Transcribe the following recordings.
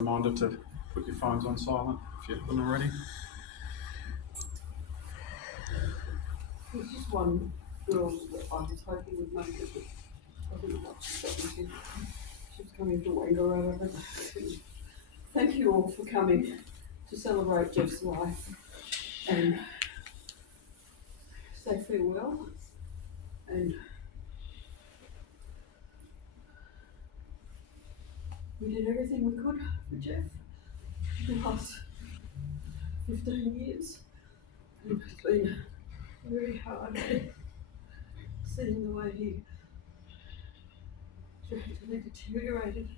Reminder to put your phones on silent if you haven't already. There's just one girl that I was hoping would make it, but I didn't know what she's got into. She was coming to Wango or whatever. Thank you all for coming to celebrate Jeff's life and say farewell. And we did everything we could for Jeff for the last 15 years. And it's been very hard seeing the way he deteriorated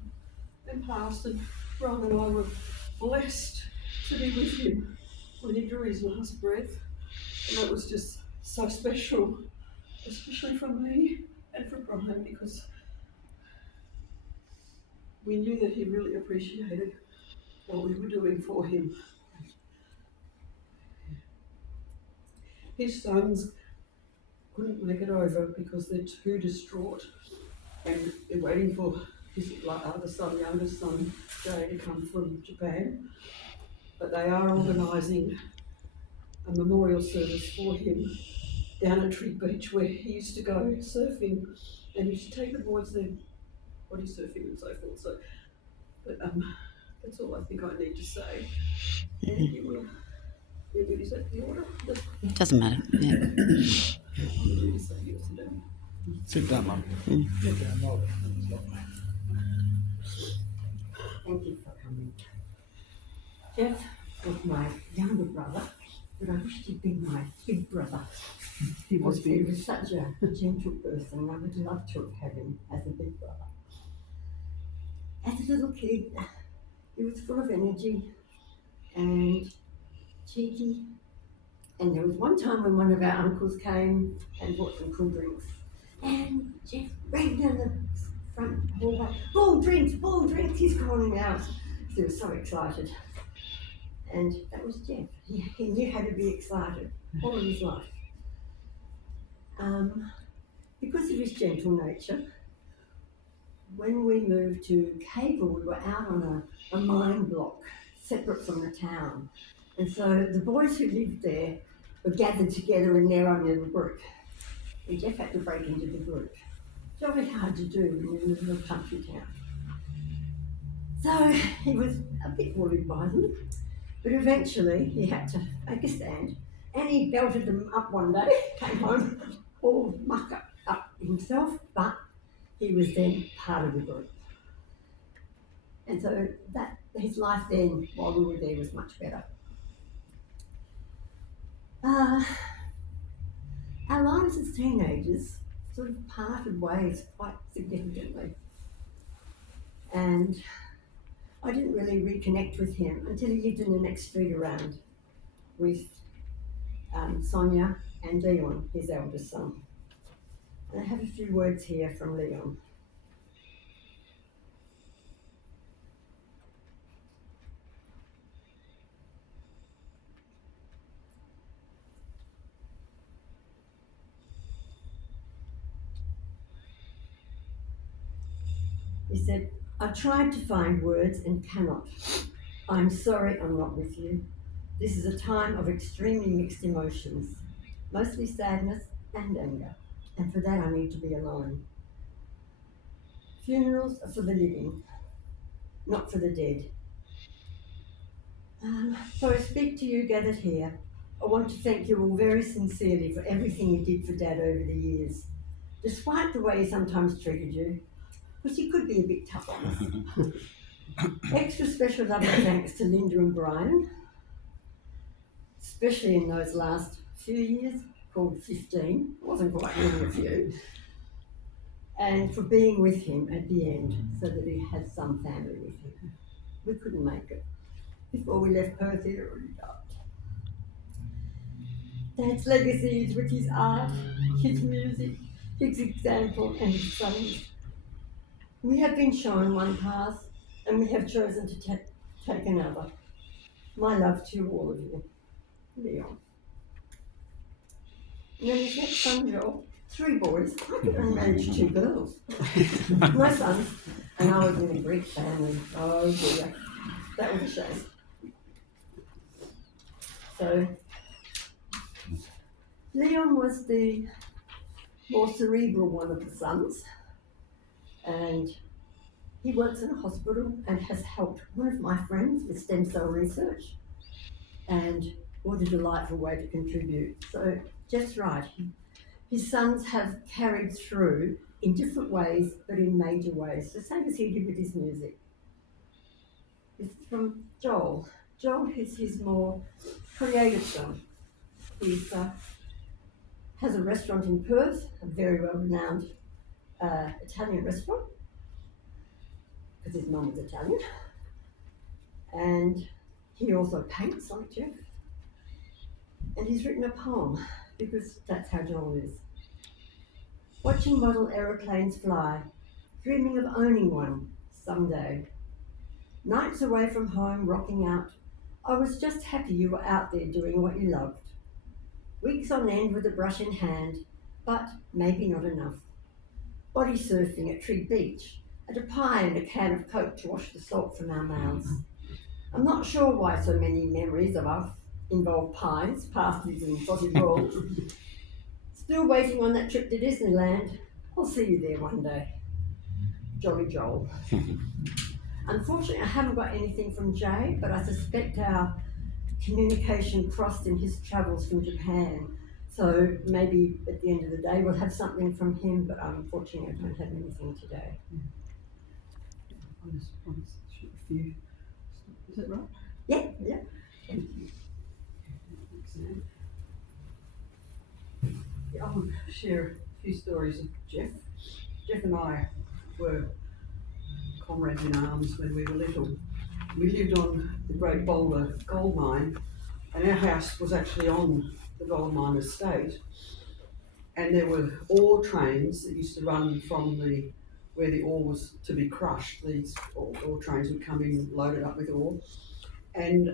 and passed, and Ron and I were blessed to be with him when he drew his last breath, and that was just so special, especially for me and for Brian, because we knew that he really appreciated what we were doing for him. His sons couldn't make it over because they're too distraught, and they're waiting for his other son, youngest son, Jay, to come from Japan. But they are organising a memorial service for him down at Tree Beach, where he used to go surfing, and he used to take the boys there body surfing and so forth. So, but that's all I think I need to say. And you will. Is that the order? It doesn't matter. Yeah. I'm going to say yours today. Sit down, Mum. Thank you for coming. Jeff was my younger brother, but I wished he'd been my big brother. He was such a gentle person. I would love to have had him as a big brother. As a little kid, he was full of energy and cheeky. And there was one time when one of our uncles came and bought some cool drinks. And Jeff ran down the front hallway, ball drinks, he's calling out. He was so excited. And that was Jeff. He knew how to be excited all of his life. Because of his gentle nature, when we moved to Cable, we were out on a mine block separate from the town. And so the boys who lived there were gathered together in their own little group. And Jeff had to break into the group. Very hard to do when you're in a little country town. So he was a bit worried by them, but eventually he had to make a stand, and he belted them up one day, came home all mucked up himself, but he was then part of the group. And so that his life then, while we were there, was much better. Our lives as teenagers sort of parted ways quite significantly. And I didn't really reconnect with him until he lived in the next street around with Sonia and Leon, his eldest son. And I have a few words here from Leon. He said, I tried to find words and cannot. I'm sorry I'm not with you. This is a time of extremely mixed emotions, mostly sadness and anger, and for that I need to be alone. Funerals are for the living, not for the dead. So I speak to you gathered here. I want to thank you all very sincerely for everything you did for Dad over the years, despite the way he sometimes treated you, because he could be a bit tough on us. Extra special love and thanks to Linda and Brian, especially in those last few years, called 15, it wasn't quite really a few, and for being with him at the end so that he had some family with him. We couldn't make it. Before we left Perth, he'd already died. Dad's legacy is with his art, his music, his example, and his sons. We have been shown one path, and we have chosen to take another. My love to all of you. Leon. And then his next son, Joel, 3 boys. I could only manage 2 girls. My sons, and I was in a Greek family. Oh dear. that was a shame. So Leon was the more cerebral one of the sons, and he works in a hospital and has helped one of my friends with stem cell research. And what a delightful way to contribute. So Jeff's right. His sons have carried through in different ways, but in major ways, the same as he did with his music. It's from Joel. Joel is his more creative son. He has a restaurant in Perth, a very well-renowned Italian restaurant, because his mum was Italian. And he also paints like Jeff. And he's written a poem, because that's how Joel is. Watching model aeroplanes fly, dreaming of owning one someday. Nights away from home, rocking out. I was just happy you were out there doing what you loved. Weeks on end with a brush in hand, but maybe not enough. Body surfing at Tree Beach, and a pie and a can of Coke to wash the salt from our mouths. I'm not sure why so many memories of us involve pies, pasties and sausage rolls. Still waiting on that trip to Disneyland. I'll see you there one day. Jolly Joel. Unfortunately, I haven't got anything from Jay, but I suspect our communication crossed in his travels from Japan. So maybe at the end of the day we'll have something from him, but unfortunately I don't have anything today. I'll just shoot a few. Is that right? Yeah, yeah. Thank you. Thanks, Anne. Yeah, I'll share a few stories of Jeff. Jeff and I were comrades in arms when we were little. We lived on the Great Boulder gold mine, and our house was actually on the gold mine estate. And there were ore trains that used to run from where the ore was to be crushed. These ore trains would come in loaded up with ore. And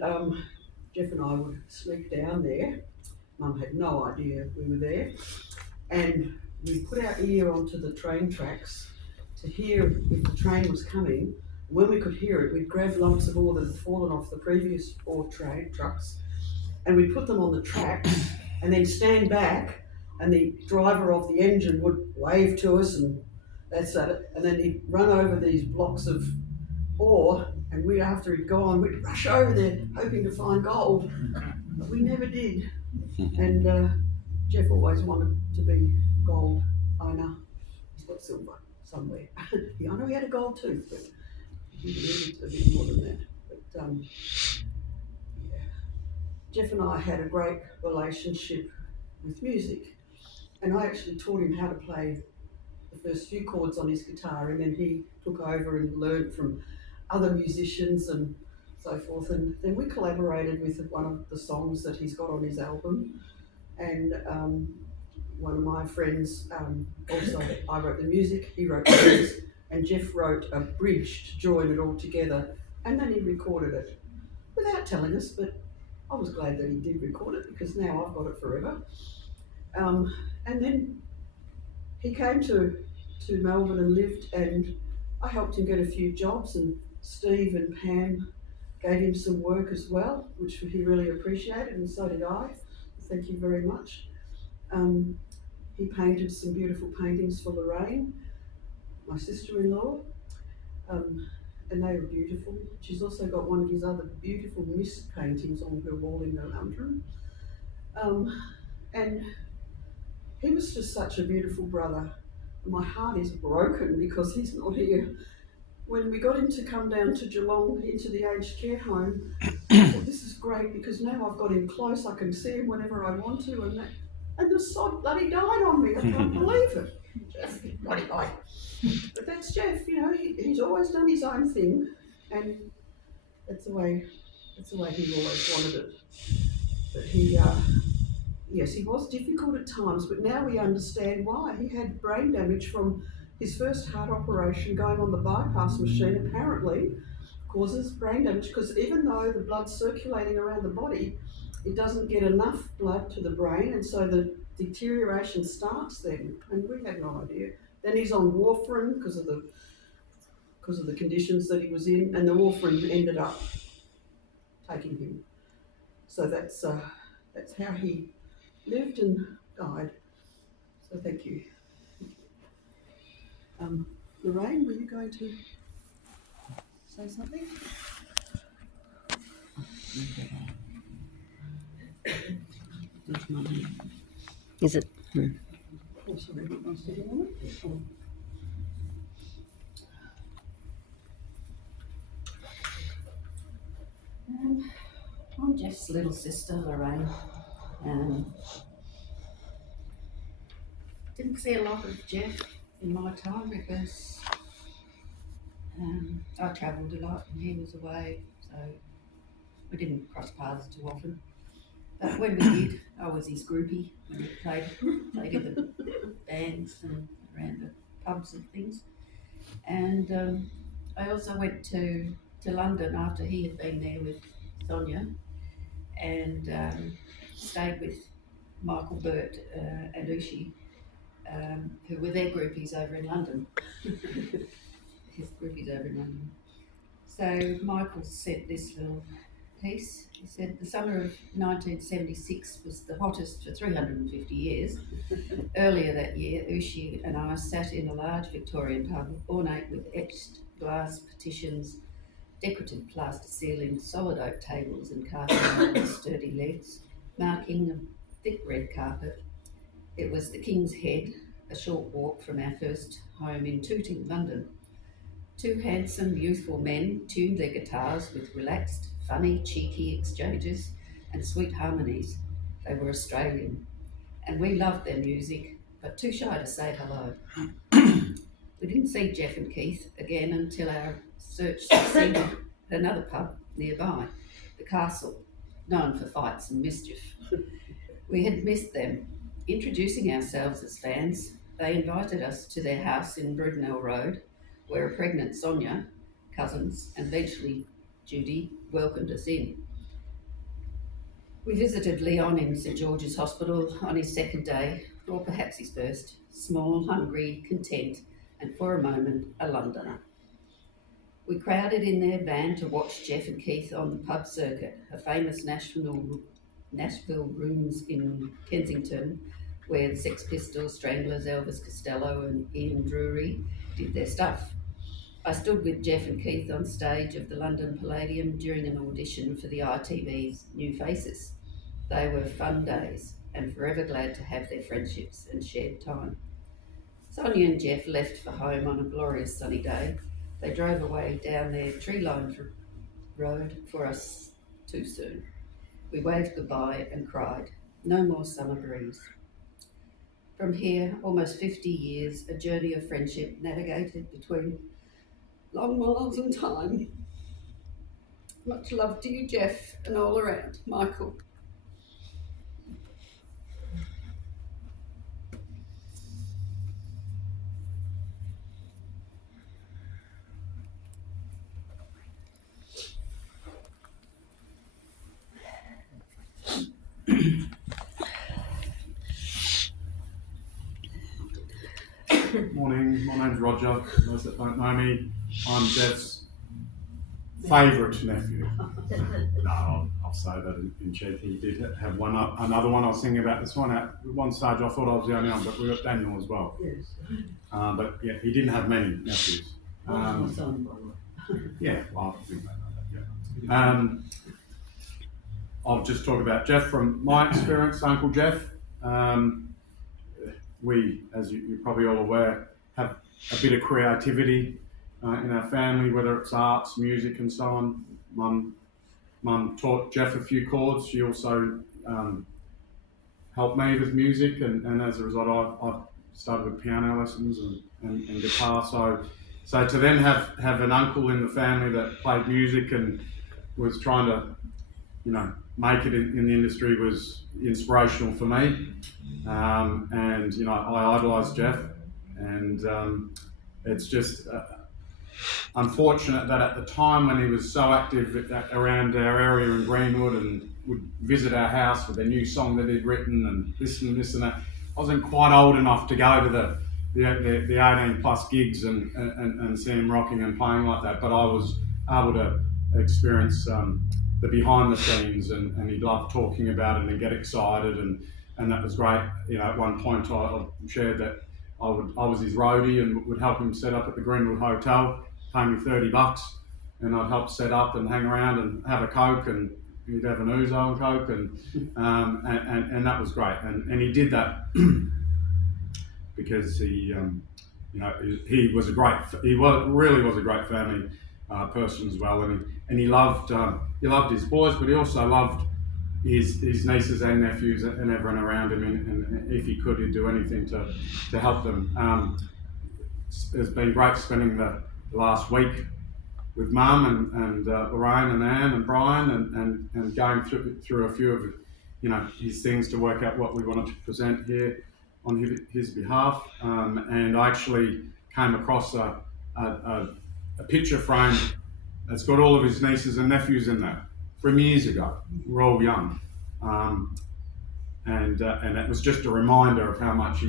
Jeff and I would sneak down there. Mum had no idea we were there. And we'd put our ear onto the train tracks to hear if the train was coming. When we could hear it, we'd grab lumps of ore that had fallen off the previous ore train trucks, and we'd put them on the tracks and then stand back, and the driver of the engine would wave to us, and that's it. And then he'd run over these blocks of ore, and we, after he'd gone, we'd rush over there hoping to find gold, but we never did. And Jeff always wanted to be gold owner. He's got silver somewhere. Yeah, I know he had a gold tooth, but he needed a bit more than that. But yeah. Jeff and I had a great relationship with music, and I actually taught him how to play the first few chords on his guitar, and then he took over and learned from other musicians and so forth. And then we collaborated with one of the songs that he's got on his album, and one of my friends also, I wrote the music, he wrote the lyrics, and Jeff wrote a bridge to join it all together, and then he recorded it without telling us, but I was glad that he did record it, because now I've got it forever. And then he came to Melbourne and lived, and I helped him get a few jobs, and Steve and Pam gave him some work as well, which he really appreciated, and so did I. Thank you very much. He painted some beautiful paintings for Lorraine, my sister-in-law, and they were beautiful. She's also got one of his other beautiful mist paintings on her wall in the lounge room. And he was just such a beautiful brother. My heart is broken because he's not here. When we got him to come down to Geelong into the aged care home, I thought, this is great, because now I've got him close, I can see him whenever I want to, and the sod bloody died on me. I can't believe it. Jeff bloody died. But that's Jeff, you know, he's always done his own thing, and that's the way he always wanted it. But yes, he was difficult at times, but now we understand why. He had brain damage from his first heart operation. Going on the bypass machine apparently causes brain damage, because even though the blood's circulating around the body, it doesn't get enough blood to the brain, and so the deterioration starts then, and we had no idea. Then he's on warfarin because of the conditions that he was in, and the warfarin ended up taking him. So that's how he lived and died. So thank you. Lorraine, were you going to say something? There's money. Is it? Oh, sorry, what was sitting on it? Oh. I'm Jeff's little sister, Lorraine. Didn't see a lot of Jeff in my time because I travelled a lot and he was away, so we didn't cross paths too often. But when we did, I was his groupie when we played in the bands and around the pubs and things. And I also went to London after he had been there with Sonia and stayed with Michael Burt and Ushi, who were their groupies over in London. His groupies over in London. So Michael said this little piece. He said, the summer of 1976 was the hottest for 350 years. Earlier that year, Ushi and I sat in a large Victorian pub, ornate with etched glass partitions, decorative plaster ceilings, solid oak tables and carpeting with sturdy legs, marking a thick red carpet. It was the King's Head, a short walk from our first home in Tooting, London. Two handsome, youthful men tuned their guitars with relaxed, funny, cheeky exchanges and sweet harmonies. They were Australian, and we loved their music, but too shy to say hello. We didn't see Jeff and Keith again until our search succeeded at another pub nearby, the Castle, known for fights and mischief. We had missed them. Introducing ourselves as fans, they invited us to their house in Brudenell Road, where a pregnant Sonia, cousins, and eventually Judy, welcomed us in. We visited Leon in St George's Hospital on his second day, or perhaps his first, small, hungry, content, and for a moment, a Londoner. We crowded in their van to watch Jeff and Keith on the pub circuit, a famous Nashville Rooms in Kensington, where the Sex Pistols, Stranglers, Elvis Costello and Ian Drury did their stuff. I stood with Jeff and Keith on stage of the London Palladium during an audition for the ITV's New Faces. They were fun days and forever glad to have their friendships and shared time. Sonia and Jeff left for home on a glorious sunny day. They drove away down their tree-lined road for us too soon. We waved goodbye and cried. No more summer breeze. From here, almost 50 years, a journey of friendship navigated between long miles and time. Much love to you, Jeff, and all around, Michael. Morning, my name's Roger. For those that don't know me, I'm Jeff's favourite nephew. No, I'll say that in cheek. He did have another one. I was thinking about this one. At one stage, I thought I was the only one, but we got Daniel as well. Yes. But yeah, he didn't have many nephews. My son, by the way. Yeah, well, I think they know that. Yeah. I'll just talk about Jeff from my experience. Uncle Jeff. We, as you're probably all aware, have a bit of creativity in our family, whether it's arts, music, and so on. Mum taught Jeff a few chords. She also helped me with music, and as a result, I started with piano lessons and guitar. So to then have an uncle in the family that played music and was trying to, make it in the industry was inspirational for me. And I idolised Jeff, and it's just unfortunate that at the time when he was so active around our area in Greenwood and would visit our house with a new song that he'd written and this and that, I wasn't quite old enough to go to the 18 plus gigs and see him rocking and playing like that, but I was able to experience the behind the scenes, and he loved talking about it and get excited, and that was great. You know, at one point I shared that I was his roadie and would help him set up at the Greenwood Hotel, pay me $30, and I'd help set up and hang around and have a Coke, and he'd have an ouzo and Coke, and that was great. And he did that because he really was a great family person as well, and he loved his boys, but he also loved his nieces and nephews and everyone around him, and if he could, he'd do anything to help them. It's been great spending the last week with Mum and Lorraine and Anne and Brian, and going through a few of his things to work out what we wanted to present here on his behalf. And I actually came across a picture frame that's got all of his nieces and nephews in there from years ago. We're all young, and it was just a reminder of how much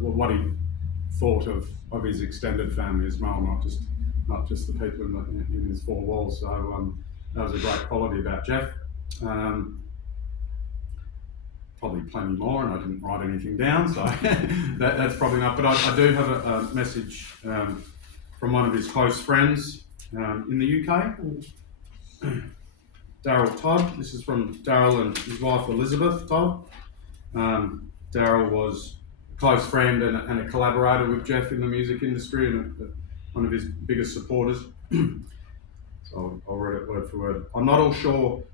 what he thought of his extended family as well, not just the people in his four walls. So that was a great quality about Jeff. Probably plenty more, and I didn't write anything down, so that's probably not. But I do have a message from one of his close friends in the UK, Daryl Todd. This is from Daryl and his wife Elizabeth Todd. Daryl was a close friend and a collaborator with Jeff in the music industry, and one of his biggest supporters. So I'll read it word for word. I'm not all sure.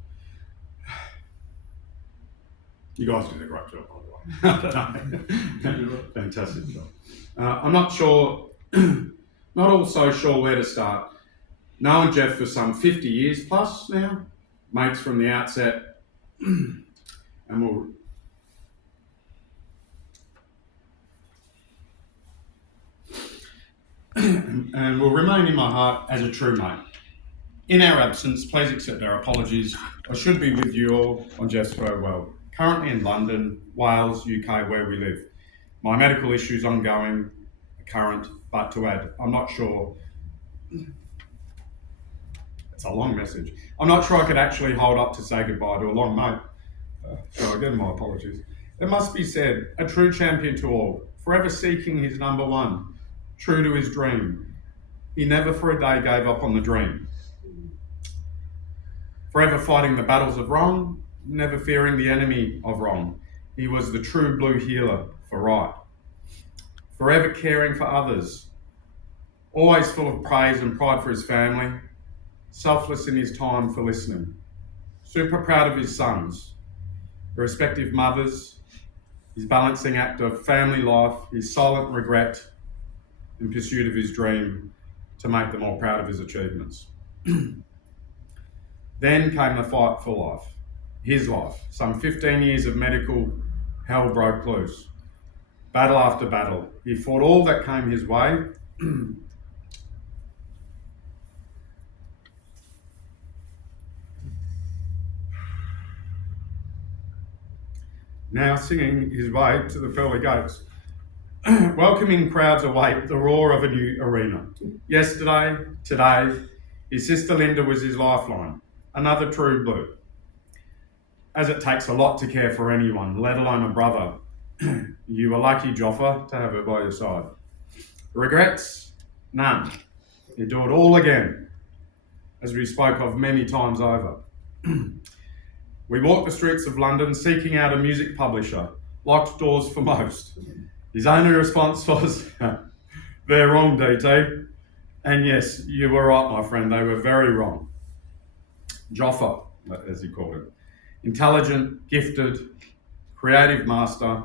You guys did a great job, by the way. Fantastic job. I'm not also sure where to start. Known Jeff for some 50 years plus now, mates from the outset, and will remain in my heart as a true mate. In our absence, please accept our apologies. I should be with you all on Jeff's farewell. Currently in London, Wales, UK, where we live. My medical issues ongoing, current, but to add, I'm not sure. It's a long message. I'm not sure I could actually hold up to say goodbye to a long mate. So again, my apologies. It must be said, a true champion to all, forever seeking his number one, true to his dream. He never for a day gave up on the dream. Forever fighting the battles of wrong, never fearing the enemy of wrong. He was the true blue healer for right. Forever caring for others, always full of praise and pride for his family, selfless in his time for listening. Super proud of his sons, their respective mothers, his balancing act of family life, his silent regret in pursuit of his dream to make them all proud of his achievements. Then came the fight for life. His life, some 15 years of medical hell broke loose. Battle after battle. He fought all that came his way. Now singing his way to the pearly gates. Welcoming crowds await the roar of a new arena. Yesterday, today, his sister Linda was his lifeline. Another true blue. As it takes a lot to care for anyone, let alone a brother. You were lucky, Joffa, to have her by your side. Regrets? None. You do it all again, as we spoke of many times over. We walked the streets of London seeking out a music publisher, locked doors for most. His only response was, they're wrong, DT. And yes, you were right, my friend, they were very wrong. Joffa, as he called him. Intelligent, gifted, creative master,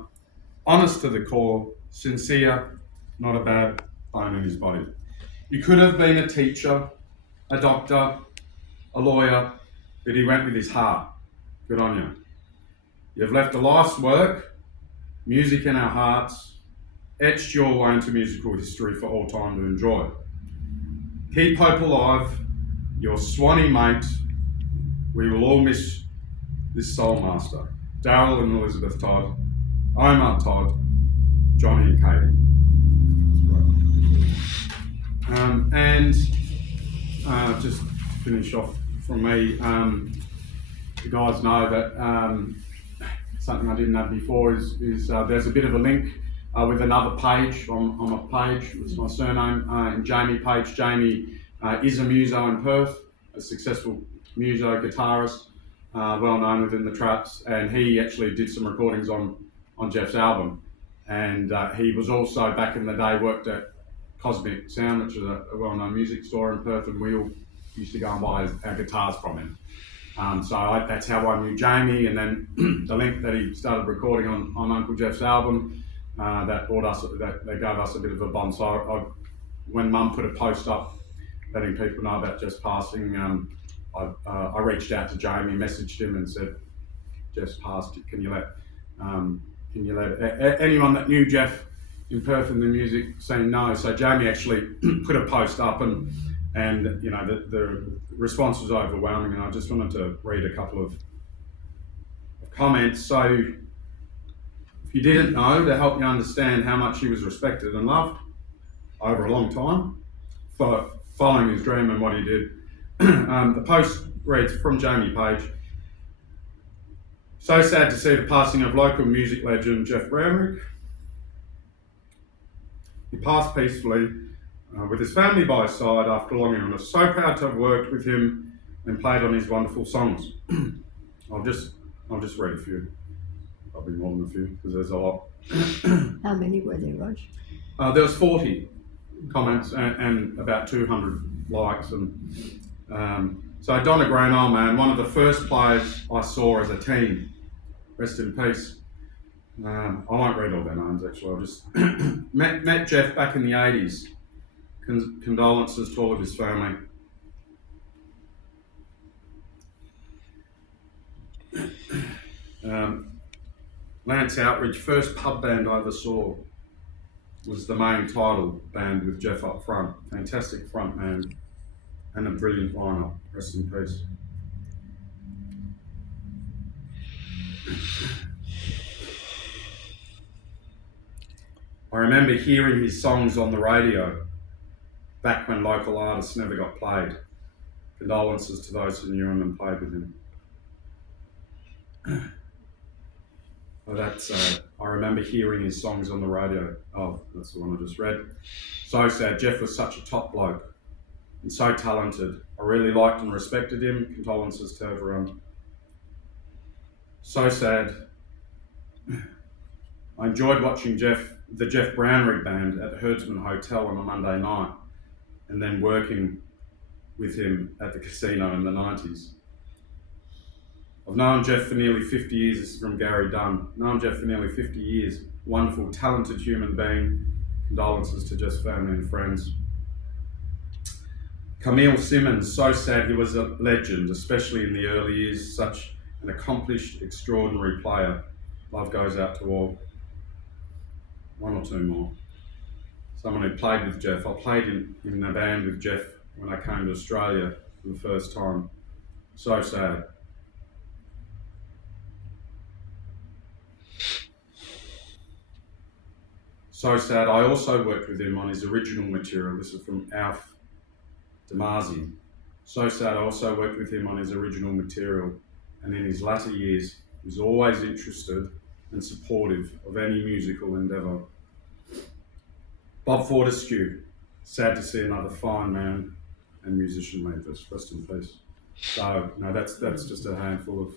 honest to the core, sincere, not a bad bone in his body. You could have been a teacher, a doctor, a lawyer, but he went with his heart. Good on you. You've left a life's work, music in our hearts, etched your way into musical history for all time to enjoy. Keep hope alive, your swanny mate. We will all miss this soul master. Daryl and Elizabeth Todd, Omar Todd, Johnny and Katie. Just to finish off from me. You guys know that something I didn't have before is there's a bit of a link with another page on my page. It's my surname and Jamie Page. Jamie is a muso in Perth, a successful muso guitarist, well known within the traps, and he actually did some recordings on Jeff's album. And he was also, back in the day, worked at Cosmic Sound, which is a well-known music store in Perth, and we all used to go and buy our guitars from him. That's how I knew Jamie, and then the link that he started recording on Uncle Jeff's album, that gave us a bit of a bond. So when Mum put a post up letting people know about Jeff's passing, I reached out to Jamie, messaged him and said, Jeff's passed, can you let anyone that knew Jeff in Perth in the music scene know? So Jamie actually put a post up, and you know, the response was overwhelming, and I just wanted to read a couple of comments. So if you didn't know, to help you understand how much he was respected and loved over a long time for following his dream and what he did. The post reads from Jamie Page. So sad to see the passing of local music legend Jeff Brownrigg. He passed peacefully with his family by his side after long illness. So proud to have worked with him and played on his wonderful songs. I'll just read a few. Probably more than a few, because there's a lot. How many were there, Rog? There was 40 comments and about 200 likes. And so Donna Graham, oh man, one of the first players I saw as a teen. Rest in peace. I won't read all their names actually. I'll just met Jeff back in the 80s. Condolences to all of his family. Lance Outridge, first pub band I ever saw was the main title band with Jeff up front. Fantastic front man and a brilliant lineup. Rest in peace. I remember hearing his songs on the radio back when local artists never got played. Condolences to those who knew him and played with him. Well, that's, I remember hearing his songs on the radio. Oh, that's the one I just read. So sad. Jeff was such a top bloke and so talented. I really liked and respected him. Condolences to everyone. So sad. I enjoyed watching the Jeff Brownrigg band at the Herdsman Hotel on a Monday night, and then working with him at the casino in the 90s. I've known Jeff for nearly 50 years. This is from Gary Dunn. Known Jeff for nearly 50 years. Wonderful, talented human being. Condolences to Jeff's family and friends. Camille Simmons, so sad. He was a legend, especially in the early years. Such an accomplished, extraordinary player. Love goes out to all. One or two more. Someone who played with Jeff. I played in a band with Jeff when I came to Australia for the first time. So sad. So sad. I also worked with him on his original material. This is from Alf Damasi. So sad. I also worked with him on his original material, and in his latter years, he was always interested and supportive of any musical endeavour. Bob Fortescue, sad to see another fine man and musician leave us. Rest in peace. So, no, that's just a handful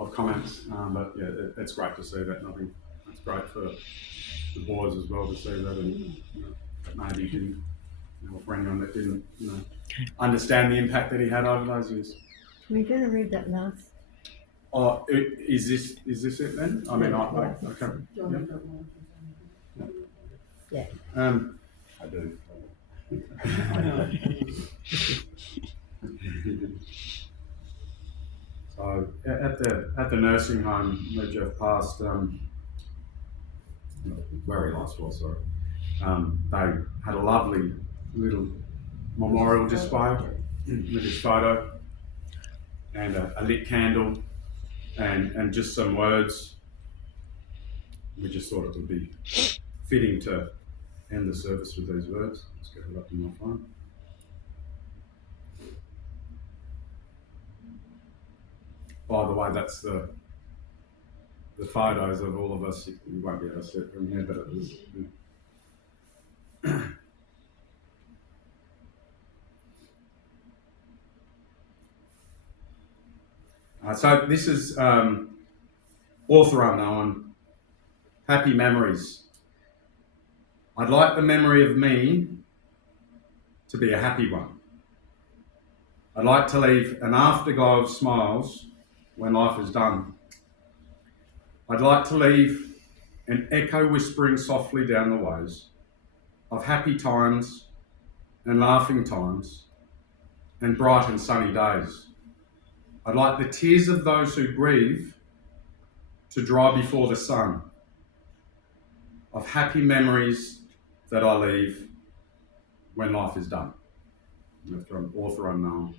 of comments, but yeah, it's great to see that. And I think it's great for the boys as well to see that, and you know, maybe didn't, or for anyone that didn't, you know, understand the impact that he had over those years. We're going to read that last. Oh, is this it then? I mean, I okay. Yeah. I do. So at the nursing home where Jeff passed, where he last was, sorry, they had a lovely little memorial display with his photo and a lit candle and just some words. We just thought it would be fitting to end the service with these words. Let's get it up in my phone. By the way, that's the photos of all of us. You won't be able to see it from here, but it was. So this is author unknown. Happy memories. I'd like the memory of me to be a happy one. I'd like to leave an afterglow of smiles when life is done. I'd like to leave an echo whispering softly down the ways of happy times and laughing times and bright and sunny days. I'd like the tears of those who grieve to dry before the sun, of happy memories that I leave when life is done. Author unknown.